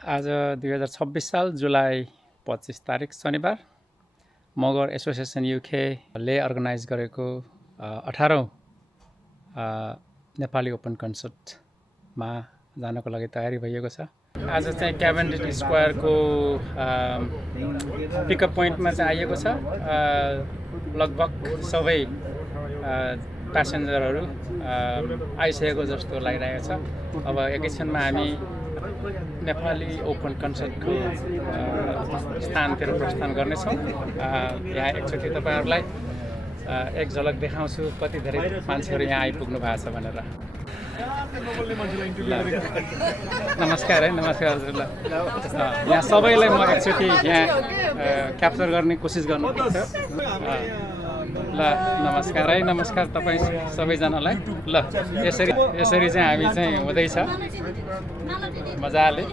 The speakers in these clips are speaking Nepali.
आज 2026 साल जुलाई 25 तारिक शनिबार मगर एसोसिएसन युकेले अर्गनाइज गरेको 18औं नेपाली ओपन कन्सर्टमा जानको लागि तयारी भइएको छ। आज चाहिँ क्याभेन्डिस स्क्वायरको पिकअप पोइन्टमा चाहिँ आइएको छ। लगभग सबै प्यासेन्जरहरू आइसकेको जस्तो लागिरहेको छ। अब एकैछिनमा हामी नेपाली ओपन कन्सर्टको स्थानतिर प्रस्थान गर्नेछौँ। यहाँ एकचोटि तपाईँहरूलाई एक झलक देखाउँछु कति धेरै मान्छेहरू यहाँ आइपुग्नु भएको छ भनेर। नमस्कार है, नमस्कार हजुर। ल यहाँ सबैलाई म एकचोटि यहाँ क्याप्चर गर्ने कोसिस गर्नुपर्छ। ल नमस्कार है, नमस्कार तपाईँ सबैजनालाई। ल यसरी चाहिँ हामी चाहिँ हुँदैछ मजाले।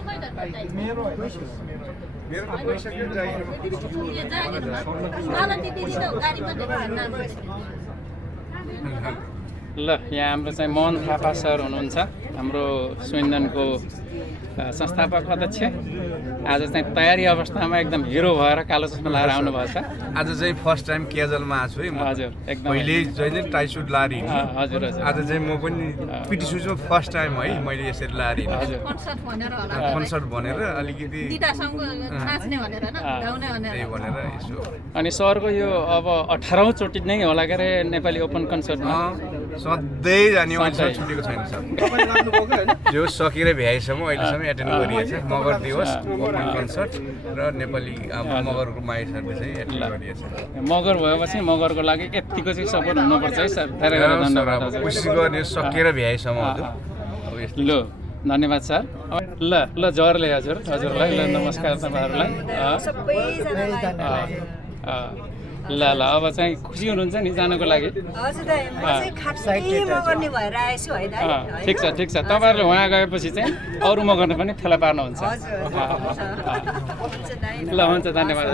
ल यहाँ हाम्रो चाहिँ मोहन थापा सर हुनुहुन्छ, हाम्रो स्विन्डनको संस्थापक अध्यक्ष। आज चाहिँ तयारी अवस्थामा एकदम हिरो भएर कालो चस्मा लाएर आउनुभएको छ। आज चाहिँ फर्स्ट टाइम क्याजलमा आएको छु है म। हजुर एकदम। पहिले जहिले टाई सुट लाएर हिँड्छु। हजुर हजुर। आज चाहिँ म पनि पिटी सुजमा फर्स्ट टाइम है मैले यसरी लाएर हिँड्छु। हजुर कन्सर्ट भनेर अलिकति त्यही भनेर यसो। अनि सरको यो अब 18औं चोटि नै होला के अरे नेपाली ओपन कन्सर्टमा। सधैँ जाने अहिलेसम्म छुटेको छैन सर। जो सकेर भ्याएसम्म अहिलेसम्म एटेन्ड गरिएछ। मगर दिवस ओपन कन्सर्ट र नेपाली मगरको मानिसहरूले चाहिँ एटेन्ड गरिएछ। मगर भएपछि मगरको लागि यतिको चाहिँ सपोर्ट हुनुपर्छ है सर। धेरै धेरै धन्यवाद हजुर। कोसिस गर्ने सकेर भ्याएसम्म हजुर। ल धन्यवाद सर। ल ल जरले हजुर हजुरलाई ल नमस्कार तपाईँहरूलाई। ल ल अब चाहिँ खुसी हुनुहुन्छ नि जानको लागि? ठिक छ ठिक छ। तपाईँहरूले उहाँ गएपछि चाहिँ अरू मगरले पनि फेला पार्नुहुन्छ। ल हुन्छ धन्यवाद।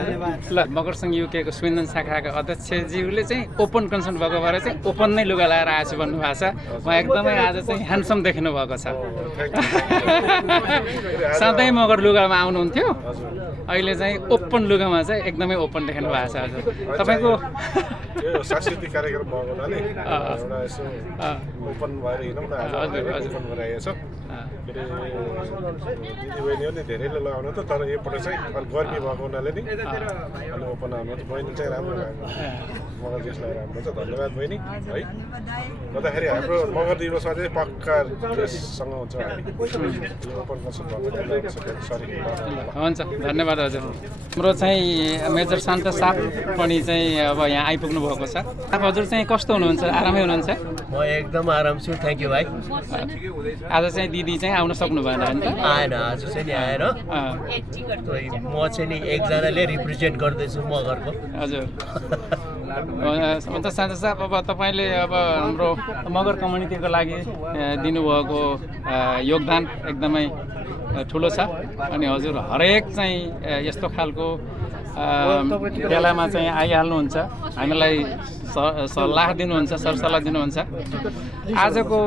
ल मगरसँग युकेको स्विन्डन शाखाका अध्यक्षज्यूले चाहिँ ओपन कन्सर्ट भएको भएर चाहिँ ओपन नै लुगा लगाएर आएछु भन्नुभएको छ। उहाँ एकदमै आज चाहिँ ह्यान्डसम देख्नु भएको छ। सधैँ मगर लुगामा आउनुहुन्थ्यो, अहिले चाहिँ ओपन लुगामा चाहिँ एकदमै ओपन देख्नु भएको छ। हजुर तपाईँको यो सांस्कृतिक कार्यक्रम भएको हुनाले एउटा यसो ओपन भएर हिँडौँ न। आज ओपन भएर आएको छ। दिदीबहिनीहरू नि धेरैले लगाउनु त, तर योपल्ट चाहिँ अलिक गर्मी भएको हुनाले नि अनि ओपन हाम्रो बहिनी चाहिँ राम्रो भएको मगर देशलाई राम्रो छ। धन्यवाद बहिनी है। गर्दाखेरि हाम्रो मगर दिवसमा चाहिँ पक्का ड्रेससँग हुन्छ हामी ओपन कन्सर्ट भएको। सरी हुन्छ धन्यवाद हजुर। हाम्रो चाहिँ मेजर शान्त साप पनि चाहिँ अब यहाँ आइपुग्नु भएको छ। हजुर चाहिँ कस्तो हुनुहुन्छ? आरामै हुनुहुन्छ? म एकदम आराम छु, थ्याङ्क यू भाइ। आज चाहिँ दिदी चाहिँ आउन सक्नु भएन होइन? आएन, आज चाहिँ नि आएर म चाहिँ नि एकजनाले रिप्रेजेन्ट गर्दैछु मगरको। हजुर हुन्छ शान्त साहब। अब तपाईँले अब हाम्रो मगर कम्युनिटीको लागि दिनुभएको योगदान एकदमै ठुलो छ। अनि हजुर हरेक चाहिँ यस्तो खालको बेलामा चाहिँ आइहाल्नुहुन्छ, हामीलाई सल्लाह दिनुहुन्छ, सरसल्लाह दिनुहुन्छ। आजको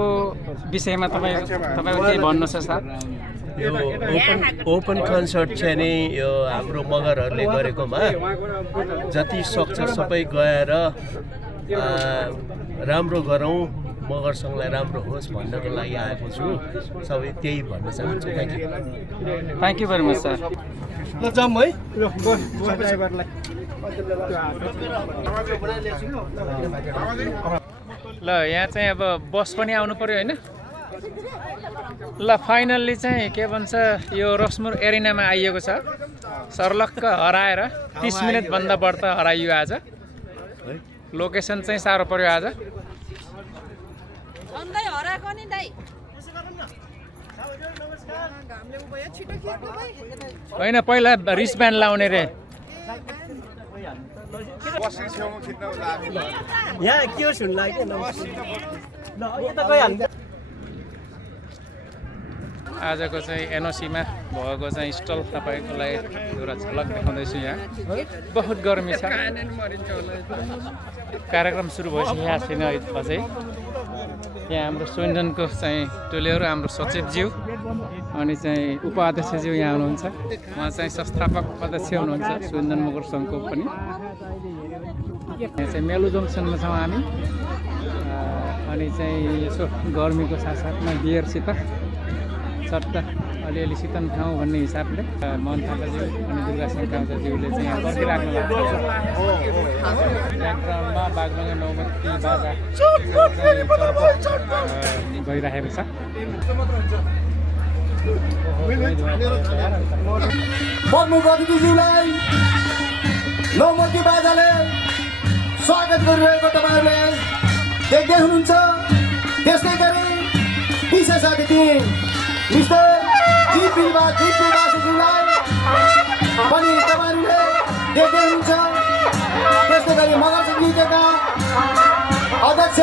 विषयमा तपाईँको के भन्नु छ सर? यो ओपन कन्सर्ट चाहिँ नि यो हाम्रो मगरहरूले गरेकोमा जति सक्छ सबै गएर राम्रो गरौँ, मगर सङ्घलाई राम्रो होस् भन्नको लागि आएको छु। सबै त्यही भन्न चाहन्छु। Thank you very much sir. ल जाऊँ है। ल यहाँ चाहिँ अब बस पनि आउनु पर्यो होइन? ल फाइनल्ली चाहिँ के भन्छ यो रसमुर एरिनामा आइएको छ। सर्लक्क हराएर 30 मिनटभन्दा बढ्ता हराइयो आज। लोकेसन चाहिँ साह्रो पर्यो आज। होइन पहिला रिस्ब्यान्ड लाउने रे। यहाँ के हो सुन्नु लाग्यो? आजको चाहिँ एनओसीमा भएको चाहिँ स्टल तपाईँलाई एउटा झलक देखाउँदैछु। यहाँ बहुत गर्मी छ। कार्यक्रम सुरु भइसक्यो छैन अझै। यहाँ हाम्रो स्विन्डनको चाहिँ टोलीहरू हाम्रो सचिवज्यू अनि चाहिँ उपाध्यक्षज्यू यहाँ हुनुहुन्छ उहाँ चाहिँ संस्थापक अध्यक्ष हुनुहुन्छ स्विन्डन मगर सङ्घको पनि यहाँ चाहिँ मेलु जङ्सनमा छौँ हामी अनि चाहिँ यसो गर्मीको साथसाथमा बियरसित चट्ट अलिअलि शीतल ठाउँ भन्ने हिसाबले मोहन थापाज्यू अनि दुर्गासिंह काउजाज्यूले चाहिँ यहाँ पर्खिराख्नु भएको छ ब्याकग्राउन्डमा बागलुङे नौमती बाजा भइरहेको छ प्रमुख अतिथिज्यूलाई नौमती बाजाले स्वागत गरिरहेको तपाईँहरूले देख्दै हुनुहुन्छ। त्यसै गरी विशेष अतिथि मिस्टर जीपीबासुज्यूलाई पनि तपाईँहरूले देख्दै हुनुहुन्छ। त्यस्तै गरी मगर सङ्घका अध्यक्ष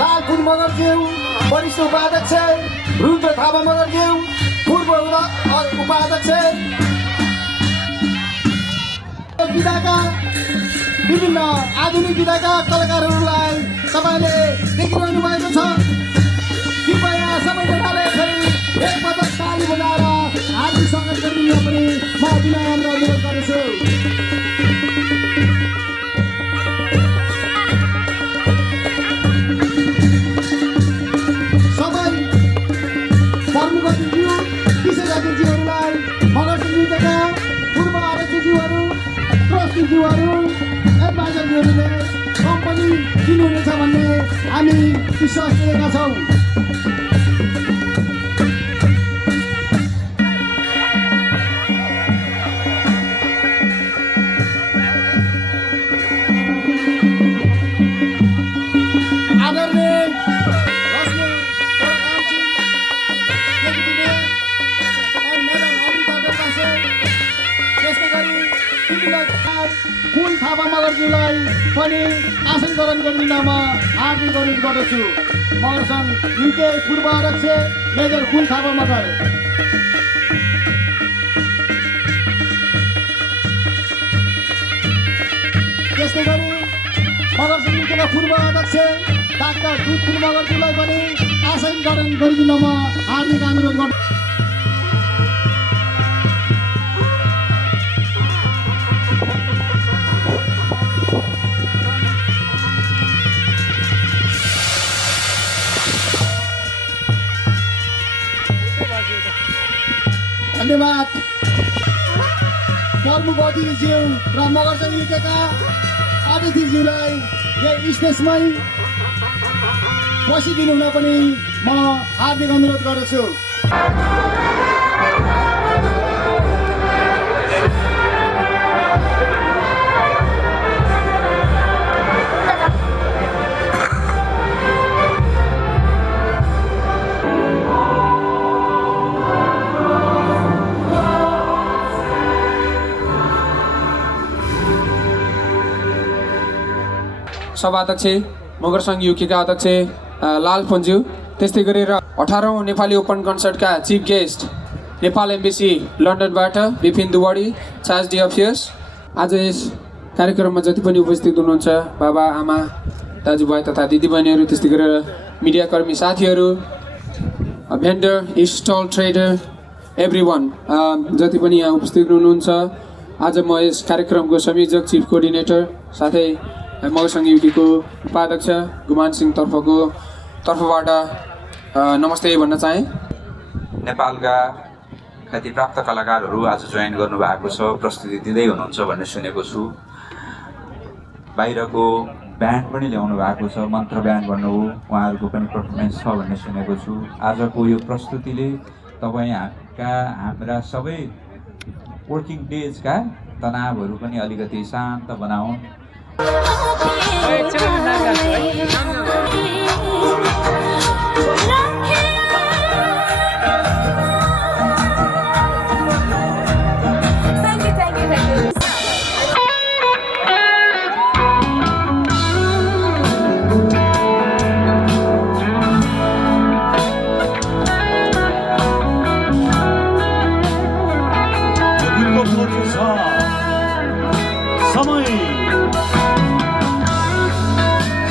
लालपुन मगरज्यू, वरिष्ठ उपाध्यक्ष रुद्र थापा मगरज्यू, पूर्व उपाध्यक्ष विधाका विभिन्न आधुनिक विधाका कलाकारहरूलाई तपाईँले देखिरहनु भएको छ। कृपया सबैजनाले फेरि एकपटक ताली बजाएर हार्दिक स्वागत गरिदिनु पनि म विनम्र अनुरोध गर्दछु। सबै प्रमुख अतिथिज्यू विशेष अतिथिज्यूहरूलाई मगर सङ्घका पूर्व अध्यक्षज्यूहरू ट्रस्टीज्यूहरू एडभाइजरज्यूहरूले कम्पनी दिनुहुनेछ भन्ने हामी विश्वास गरेका छौँ। कुन थापा मगरज्यूलाई पनि आसन ग्रहण गरिदिन म हार्दिक अनुरोध गर्दछु। मगर सङ्घ युके पूर्व अध्यक्ष मेजर कुन थापा मगर। त्यस्तै गरी मगर सङ्घ युकेका पूर्व अध्यक्ष डाक्टर दुधपुर मगरज्यूलाई पनि आसन ग्रहण गरिदिन म हार्दिक अनुरोध गर्दछु। धन्यवाद। प्रमुख अतिथिज्यू र मगर सङ्घ युकेका अतिथिज्यूलाई यही स्टेजमै बसिदिनु हुन पनि म हार्दिक अनुरोध गर्दछु। सभाध्यक्ष मगर सङ्घ युकेका अध्यक्ष लालपुनज्यू, त्यस्तै गरेर 18औं नेपाली ओपन कन्सर्टका चिफ गेस्ट नेपाल एम्बेसी लन्डनबाट Bipin Duwadi, charge d'affaires. आज यस कार्यक्रममा जति पनि उपस्थित हुनुहुन्छ बाबा आमा दाजुभाइ तथा दिदीबहिनीहरू, त्यस्तै गरेर मिडियाकर्मी साथीहरू, भेन्डर, स्टल ट्रेडर, एभ्रिवान जति पनि यहाँ उपस्थित हुनुहुन्छ। आज म यस कार्यक्रमको संयोजक चिफ कोअर्डिनेटर साथै मगर सङ्घ युकेको उपाध्यक्ष गुमान सिंह तर्फबाट नमस्ते भन्न चाहे। नेपालका ख्यातिप्राप्त कलाकारहरू आज जोइन गर्नुभएको छ, प्रस्तुति दिँदै हुनुहुन्छ भन्ने सुनेको छु। बाहिरको ब्यान्ड पनि ल्याउनु भएको छ, मन्त्र ब्यान्ड भन्नु हो, उहाँहरूको पनि पर्फर्मेन्स छ भन्ने सुनेको छु। आजको यो प्रस्तुतिले तपाईँका हाम्रा सबै वर्किङ डेजका तनावहरू पनि अलिकति शान्त बनाउन्।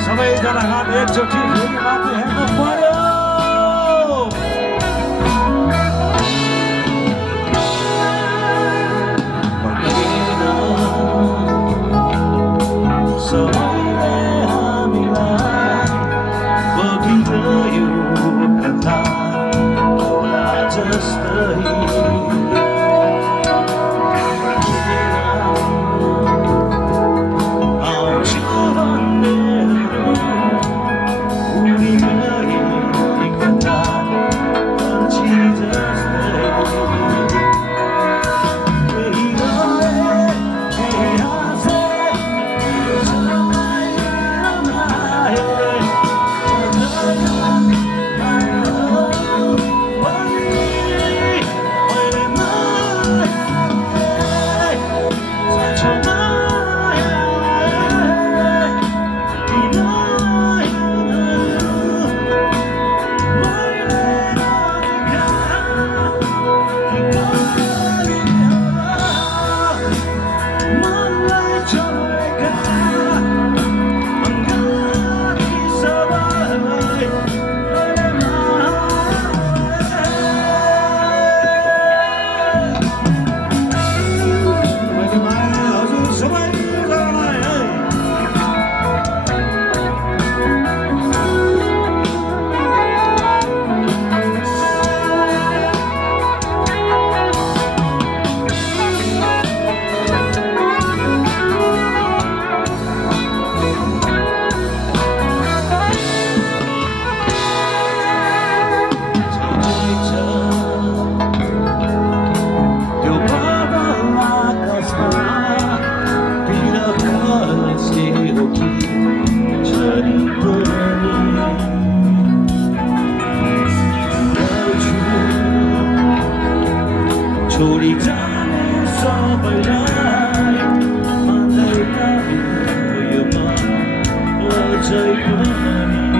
सबैजना हात एकचोटि फेरि मात्र हेर्नु पर्यो सबैले हामीलाई बगिरह्यो कथा होला जस्तै छोडी जाने सबैलाई मान्दै यो मन अझै पनि